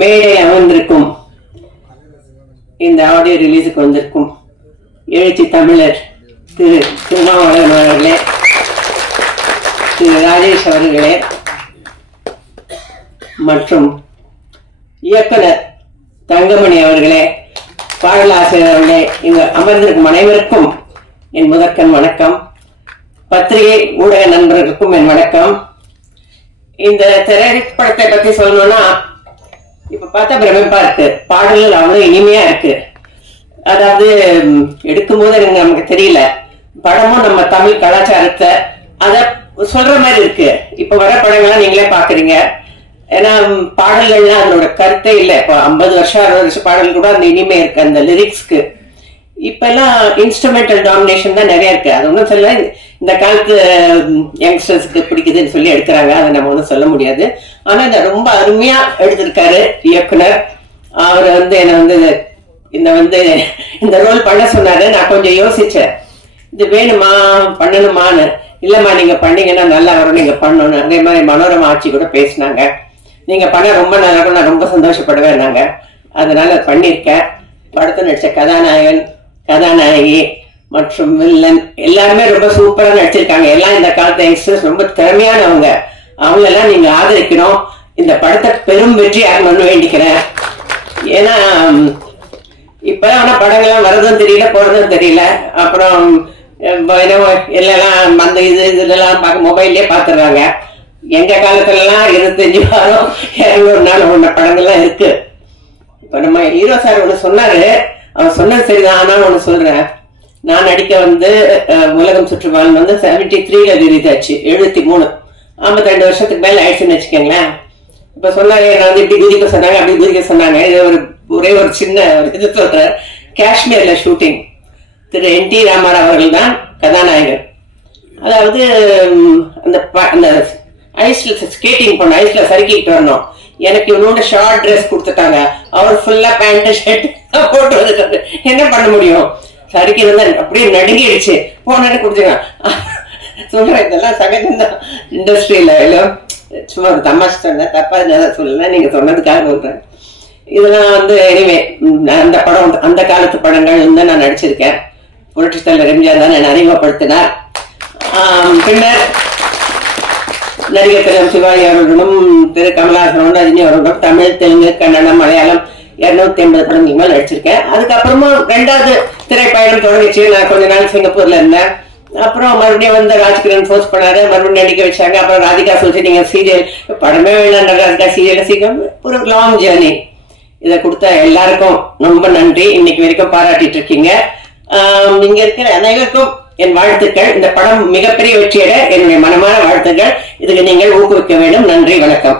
மேடை அமர்ந்திருக்கும் இந்த ஆடியோ ரிலீஸுக்கு வந்திருக்கும் எழுச்சி தமிழர் திரு திருமாவளவன் அவர்களே, திரு ராஜேஷ் அவர்களே மற்றும் இயக்குனர் தங்கமணி அவர்களே, பாடலாசிரியர் அவர்களே, இங்கு அமர்ந்திருக்கும் அனைவருக்கும் என் முதற்கண் வணக்கம். பத்திரிகை ஊடக நண்பர்களுக்கும் என் வணக்கம். இந்த திரைப்படத்தை பத்தி சொல்லணும்னா, இப்ப பார்த்தா பிரமிப்பா இருக்கு. பாடல்கள் அவ்வளவு இனிமையா இருக்கு. அதாவது எடுக்கும் போது நமக்கு தெரியல, படமும் நம்ம தமிழ் கலாச்சாரத்தை அத சொல்ற மாதிரி இருக்கு. இப்ப வர படங்கள்லாம் நீங்களே பாக்குறீங்க. ஏன்னா பாடல்கள்லாம் அதனோட கருத்தே இல்லை. இப்போ 50 வருஷம் 60 வருஷம் பாடல் கூட அந்த இனிமே இருக்கு அந்த லிரிக்ஸ்க்கு. இப்ப எல்லாம் இன்ஸ்ட்ருமெண்டல் டாமினேஷன் தான் நிறைய இருக்கு. அது ஒன்றும் சொல்ல, இந்த காலத்து யங்ஸ்டர்ஸ்க்கு பிடிக்குதுன்னு சொல்லி எடுக்கிறாங்க, அதை நம்ம ஒன்றும் சொல்ல முடியாது. ஆனா இதை ரொம்ப அருமையா எடுத்திருக்காரு இயக்குனர். அவர் என்னை இந்த ரோல் பண்ண சொன்னாரு. நான் கொஞ்சம் யோசிச்சேன், இது வேணுமா பண்ணணுமான்னு. இல்லம்மா நீங்க பண்ணீங்கன்னா நல்லா வரும், நீங்க பண்ணணும். அதே மாதிரி மனோரமா ஆட்சி கூட பேசினாங்க, நீங்க பண்ண ரொம்ப நல்லா இருக்கும், நான் ரொம்ப சந்தோஷப்படுவேன் நாங்க. அதனால பண்ணிருக்கேன். படத்தை நடிச்ச கதாநாயகன், கதாநாயகி மற்றும் வில்லன் எல்லாருமே ரொம்ப சூப்பரா நடிச்சிருக்காங்க. எல்லாம் இந்த காலத்து யங்ஸ்டர்ஸ் ரொம்ப திறமையானவங்க. அவங்க எல்லாம் நீங்க ஆதரிக்கணும். இந்த படத்தை பெரும் வெற்றி ஆகணும்னு வேண்டிக்கிறேன். ஏன்னா இப்ப ஆனா படங்கள்லாம் வரதும் தெரியல, போறதும் தெரியல. அப்புறம் எல்லாம் அந்த இதெல்லாம் மொபைல்லே பாத்துறாங்க. எங்க காலத்துல எல்லாம் 25 வாரம் 200 நாள் உள்ள படங்கள்லாம் இருக்கு. இப்ப நம்ம ஹீரோ சார் ஒண்ணு சொன்னாரு, அவர் சொன்னது சரிதான். ஆனா ஒண்ணு சொல்றேன், நான் நடிக்க உலகம் சுற்றுவாள் 73ல ரிலீஸ் ஆச்சு. 73 52 வருஷத்துக்கு மேல ஆயிடுச்சுன்னு வச்சுக்கோங்களேன். இப்ப சொன்னாங்க, நான் இப்படி குதிக்க சொன்னாங்க, அப்படி குதிக்க சொன்னாங்க. இது ஒரே ஒரு சின்ன இது சொல்றேன். காஷ்மீர்ல ஷூட்டிங். திரு NT ராமாராவ் அவர்கள் தான் கதாநாயகர். அதாவது அந்த ஐஸ்ல ஸ்கேட்டிங் பண்ண, ஐஸ்ல சறுக்கிட்டு வரணும். எனக்கு இவனோட ஷார்ட் ட்ரெஸ் கொடுத்துட்டாங்க. அவர் ஃபுல்லா பேண்ட் ஷர்ட் போட்டு வந்துட்டாரு. என்ன பண்ண முடியும்? சறுக்கி வந்து அப்படியே நடுங்கிடுச்சு. போனே கொடுத்துங்க சொல்றேன். இதெல்லாம் சகஜம்தான் இண்டஸ்ட்ரியில. சும்மா ஒரு தமாஷ் சொன்ன, தப்பா சொல்லல, நீங்க சொன்னதுக்காக சொல்றேன். இதெல்லாம் எனிவே அந்த படம், அந்த காலத்து படங்கள் நான் நடிச்சிருக்கேன். புரட்சித் தலைவர் எம்ஜிஆர் தான் என்னை அறிமுகப்படுத்தினார். பின்னர் நடிகர் திரு சிவாஜி அவர்களும் திரு கமலஹாசனும் ரஜினி அவர்களும் தமிழ், தெலுங்கு, கன்னடம், மலையாளம் 280 படங்கள் மேல் நடிச்சிருக்கேன். அதுக்கப்புறமா 2வது திரைப்பயணம் தொடங்கிச்சு. நான் கொஞ்ச நாள் சிங்கப்பூர்ல இருந்தேன். அப்புறம் மறுபடியும் ராஜ்கிரண் ஃபோர்ஸ் பண்ணாரு, மறுபடியும் நடிக்க வச்சாங்க. அப்புறம் ராதிகா சொல்லிச்சு, நீங்க சீரியல் படமே வேண்டாம், ராதிகா சீரியல் சீக்கிரம். ஒரு லாங் ஜேர்னி. இதை கொடுத்த எல்லாருக்கும் ரொம்ப நன்றி. இன்னைக்கு வரைக்கும் பாராட்டிட்டு இருக்கீங்க. இங்க இருக்கிற அனைவருக்கும் என் வாழ்த்துக்கள். இந்த படம் மிகப்பெரிய வெற்றியட என்னுடைய மனமான வாழ்த்துக்கள். இதுக்கு நீங்கள் ஊக்குவிக்க வேண்டும். நன்றி, வணக்கம்.